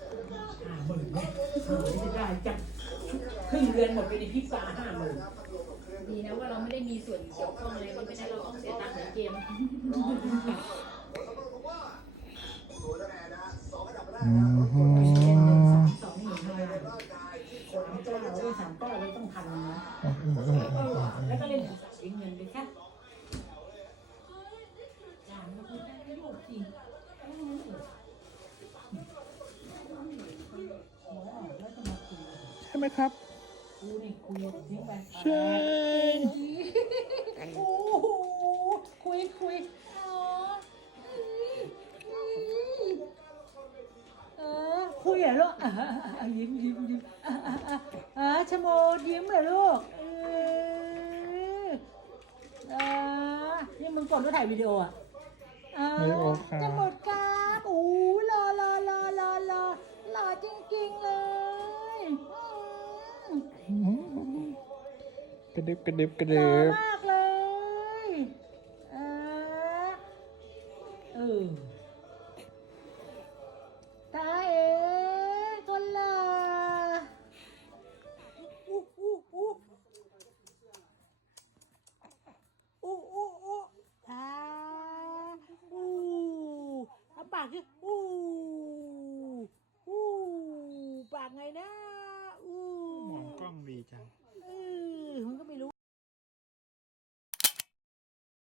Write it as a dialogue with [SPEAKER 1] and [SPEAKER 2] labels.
[SPEAKER 1] 50,000เนี่ยจะได้จากครึ่งเดือนหมดไปในพริบตา50,000
[SPEAKER 2] ดีนะว่าเราไม่ได้มีส่วนเกี่ยวข้องอะไรไม่ได้เราต้องเสียตังค์เหมือนเกม39,000เลยต้องพันนะแล้วก็เล่นเสียเงินไปแค่จานก็คือได้ลูกจริง
[SPEAKER 3] ใช่ไหมครับ
[SPEAKER 1] กูนี่คุยทิ้งไป
[SPEAKER 3] ใช่
[SPEAKER 1] โอ้โหคุยคุยเหรอลูกยิ้มชะโมยิ้มเหรอลูกนี่มึงกดว่าถ่ายวิดีโออ่ะ
[SPEAKER 3] วิดีโอค่ะ
[SPEAKER 1] จะหมดครับโอ้รอจริงๆเลย
[SPEAKER 3] กระดึบ
[SPEAKER 1] รอมากเลยตาเอ๋คนหล่อตาเอาปากดิปากไงนะ
[SPEAKER 3] มองกล้องดีจัง
[SPEAKER 1] มันก็ไม่รู้